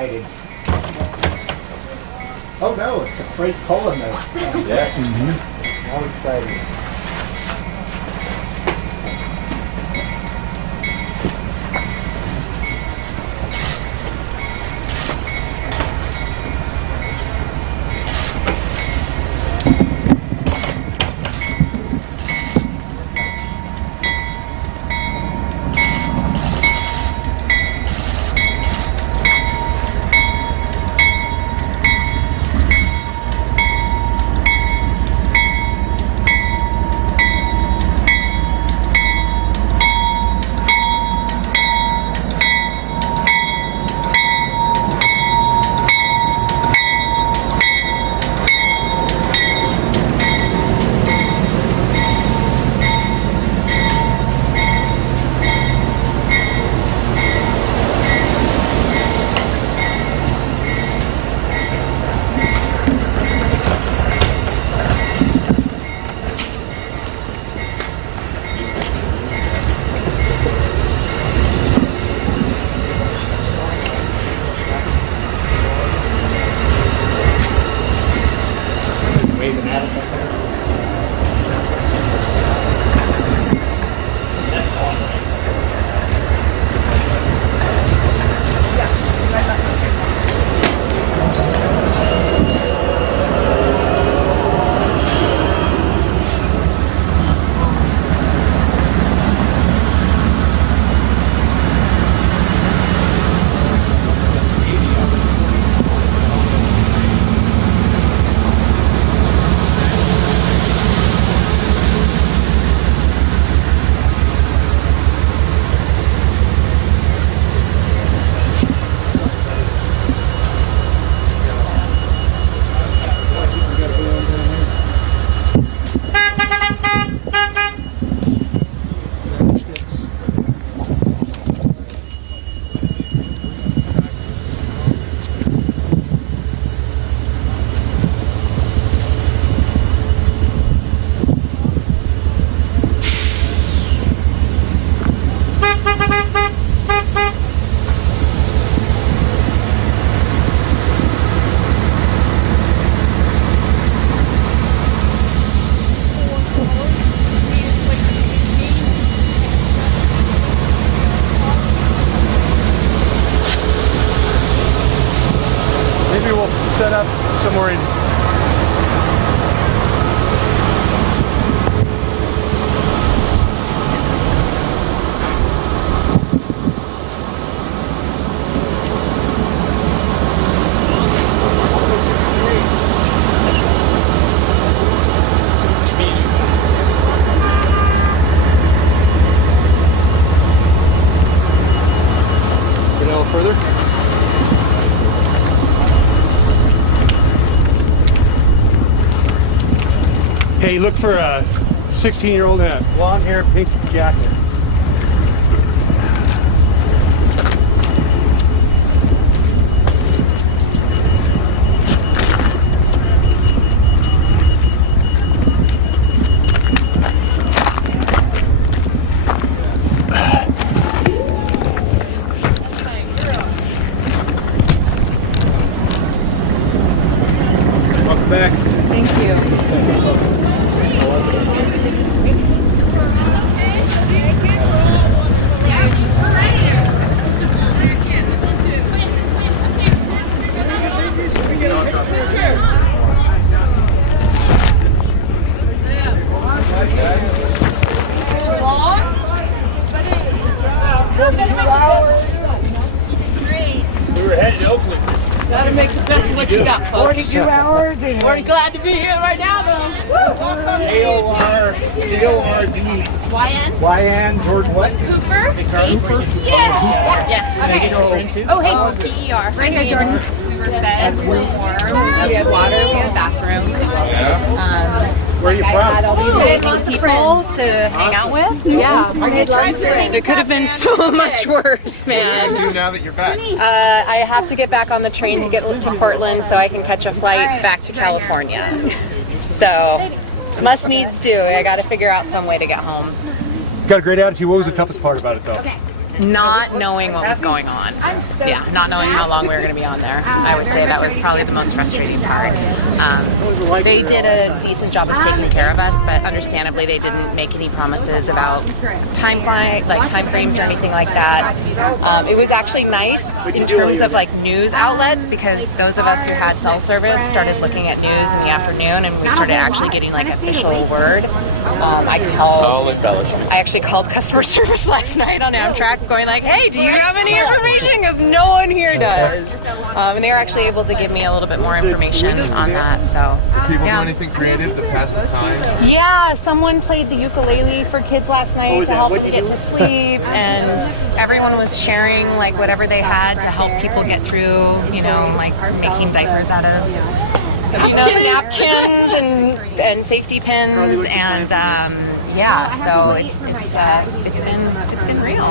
excited. Oh no, it's a freight pulling those. Yeah. How excited. Waving at us up there. That's all. Maybe we'll set up somewhere in. Get a little further. Hey, look for a 16-year-old in a blonde hair, pink jacket. Welcome back. Thank you. We were headed to Oakland. Gotta make the best of what you got, folks. 42 hours. We're glad to be here right now, though. J-O-R-D. YN, George what? Cooper? Cooper? Yeah. Yes. Okay. Oh, hey, P-E-R. Right here, Jordan. We were fed, we were warm, we had water, we had bathrooms. Where are you I had from? all these amazing people to hang out with. Yeah. It could have been so much worse, What do man. you do now that you're back? I have to get back on the train to get to Portland so I can catch a flight back to California. So, must needs do. I got to figure out some way to get home. Got a great attitude. What was the toughest part about it, though? Okay. not knowing what was going on. Yeah, not knowing how long we were going to be on there. I would say that was probably the most frustrating part. They did a decent job of taking care of us, but understandably they didn't make any promises about time frames or anything like that. It was actually nice in terms of like news outlets, because those of us who had cell service started looking at news in the afternoon, and we started actually getting like official word. I actually called customer service last night on Amtrak going like, hey, do you have any information? Because no one here does. And they were actually able to give me a little bit more information on that. So, Did people do anything creative to pass the time? Yeah, someone played the ukulele for kids last night to help them get to sleep, and everyone was sharing like whatever they had to help people get through, you know, like making diapers out of, you know, the napkins and safety pins, and yeah, so it's been real.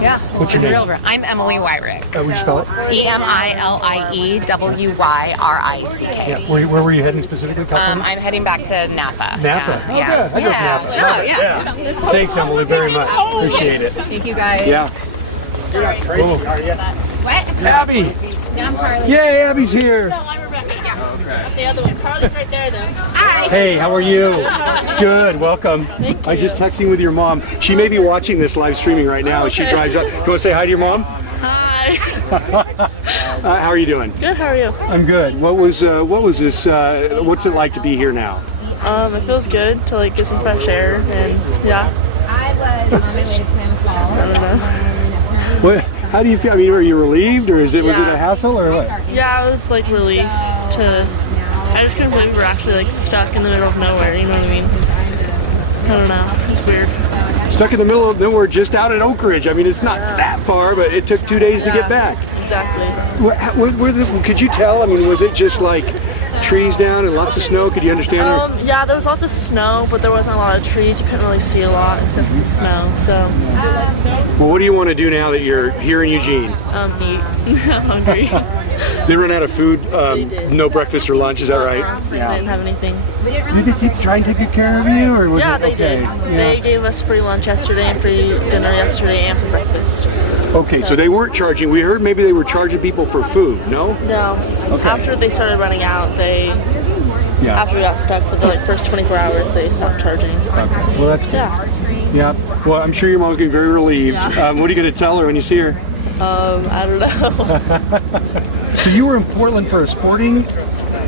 Yeah. What's your name? I'm Emily Wyrick. Would you spell it? EMILIEWYRICK. Yeah. Where were you heading specifically? California? I'm heading back to Napa. Napa. Yeah. Oh, good. I go to Napa. Yeah. Thanks, Emily, very much. Appreciate it. Thank you guys. Yeah. You're not crazy, are you? What? Abby. I'm Carly. Yay, Abby's here. No, I'm Rebecca. Yeah. I'm the other one. Carly's right there, though. Hi. Hey, how are you? Good, welcome. I was just texting with your mom. She may be watching this live streaming right now as she drives up. You want to say hi to your mom? Hi. How are you doing? Good. How are you? I'm good. What was this? What's it like to be here now? It feels good to like get some fresh air, and yeah. I was on my way to Clam Falls. I don't know. What? How do you feel? I mean, are you relieved, or was it a hassle, or what? Yeah, I was like relieved to. I just couldn't believe we were actually like stuck in the middle of nowhere. You know what I mean? I don't know. It's weird. Stuck in the middle of nowhere, just out at Oak Ridge. I mean, it's not that far, but it took 2 days to get back. Exactly. Could you tell? I mean, was it just like trees down and lots of snow? Could you understand? Yeah, there was lots of snow, but there wasn't a lot of trees. You couldn't really see a lot except for the snow. So. Well, what do you want to do now that you're here in Eugene? Eat. I'm hungry. They run out of food. No breakfast or lunch. Is that right? They didn't have anything. Did they keep trying to take care of you, or was Yeah, it they okay? did. Yeah. They gave us free lunch yesterday and free dinner yesterday and for breakfast. Okay, so they weren't charging. We heard maybe they were charging people for food. No. No. Okay. After they started running out, after we got stuck for the like first 24 hours, they stopped charging. Okay. Well, that's good. Yeah. Yeah. Well, I'm sure your mom's getting very relieved. Yeah. What are you going to tell her when you see her? I don't know. So you were in Portland for a sporting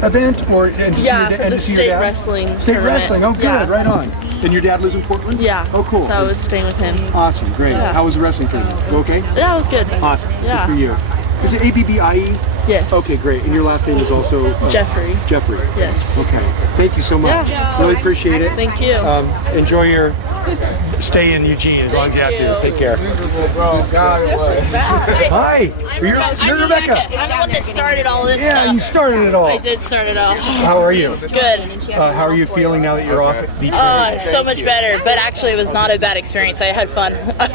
event, or and to see Yeah, your, for and the to see your state dad? wrestling State tournament. wrestling. Oh, good. Yeah. Right on. And your dad lives in Portland? Yeah. Oh, cool. So I was staying with him. Awesome. Great. Yeah. How was the wrestling tournament? You okay? Yeah, it was good. Awesome. Yeah. Good for you. Is it ABBIE? Yes. Okay, great. And your last name is also Jeffrey. Jeffrey. Yes. Okay. Thank you so much. Yeah. Really appreciate it. Thank you. Enjoy your stay in Eugene as long as you have to. Take care. Hi. You're Rebecca. I'm the one that started all this Yeah, stuff. you started it all. I did start it all. How are you? Good. How are you feeling now that you're off at beach? So much better, but actually it was not a bad experience. I had fun.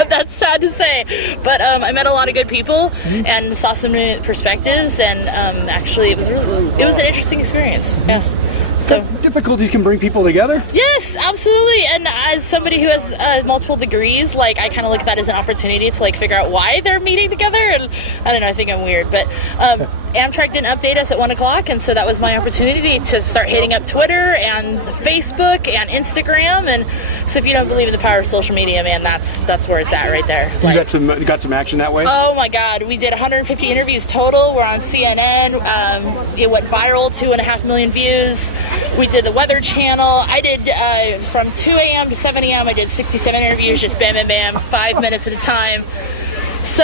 That's sad to say, but I met a lot of good people and saw some new perspectives, and actually it was an interesting experience. Yeah. So difficulties can bring people together. yes, absolutely. And as somebody who has multiple degrees, like I kind of look at that as an opportunity to like figure out why they're meeting together. And I don't know, I think I'm weird, but Amtrak didn't update us at 1 o'clock, and so that was my opportunity to start hitting up Twitter and Facebook and Instagram. And so if you don't believe in the power of social media, man, that's where it's at right there. You got some action that way. Oh my God, we did 150 interviews total. We're on CNN. It went viral, 2.5 million views. We did the Weather Channel. I did from 2 a.m. to 7 a.m. I did 67 interviews, just bam, bam, bam, 5 minutes at a time. So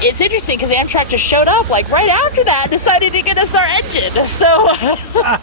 it's interesting because Amtrak just showed up like right after that, decided to get us our engine. So I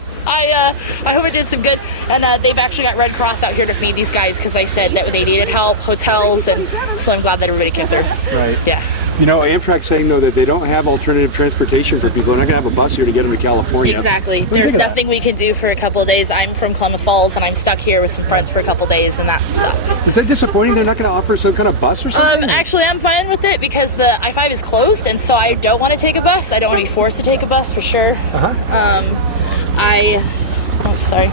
hope I did some good. And they've actually got Red Cross out here to feed these guys because they said that they needed help, hotels, and so I'm glad that everybody came through. Right. Yeah. You know, Amtrak's saying though that they don't have alternative transportation for people. They're not going to have a bus here to get them to California. Exactly. What do you There's think of nothing we can do for a couple of days. I'm from Klamath Falls, and I'm stuck here with some friends for a couple of days, and that sucks. Is that disappointing? They're not going to offer some kind of bus or something? Actually, I'm fine with it because the I-5 is closed, and so I don't want to take a bus. I don't want to be forced to take a bus for sure. Uh-huh. Oh, sorry.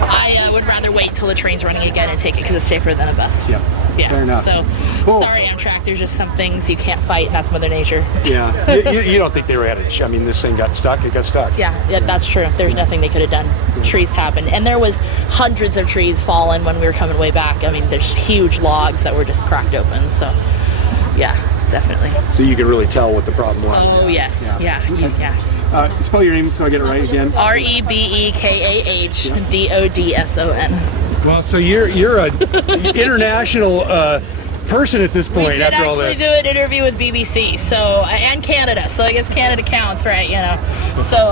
I would rather wait till the train's running again and take it because it's safer than a bus. Yep. Yeah. Fair enough. So, Cool. sorry, Amtrak. There's just some things you can't fight, and that's Mother Nature. Yeah. You don't think they were at it? I mean, this thing got stuck. It got stuck. Yeah, that's true. There's nothing they could have done. Trees happened, and there was hundreds of trees fallen when we were coming way back. I mean, there's huge logs that were just cracked open. So, yeah, definitely. So you can really tell what the problem was. Oh yes, yeah. Spell your name so I get it right again. REBEKAHDODSON. Well, so you're a international person at this We point did after all actually this. do an interview with BBC, and Canada. So I guess Canada counts, right? So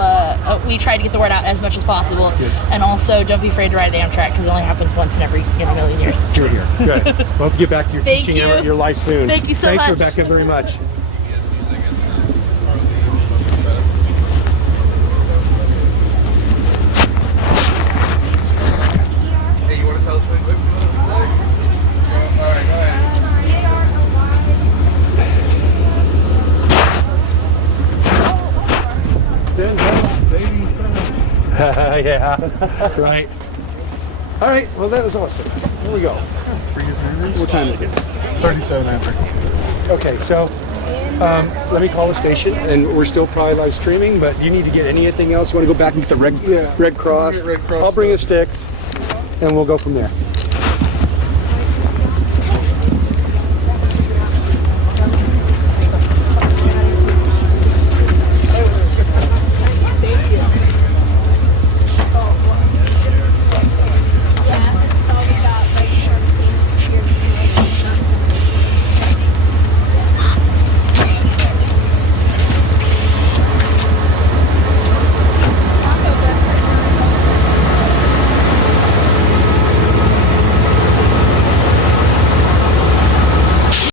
we tried to get the word out as much as possible, and also don't be afraid to ride the Amtrak because it only happens once in every million years. You're here. Good. Well, get back to your Thank teaching you. and your life soon. Thank you so Thanks, much. Rebecca, very much. Hey, you want to tell us what you All right, go ahead. Yeah. Right. All right. Well, that was awesome. Here we go. What time is it? 37 Amtrak. Okay, so let me call the station, and we're still probably live streaming. But do you need to get anything else? You want to go back and get the Red Cross? Red Cross I'll bring you sticks, and we'll go from there.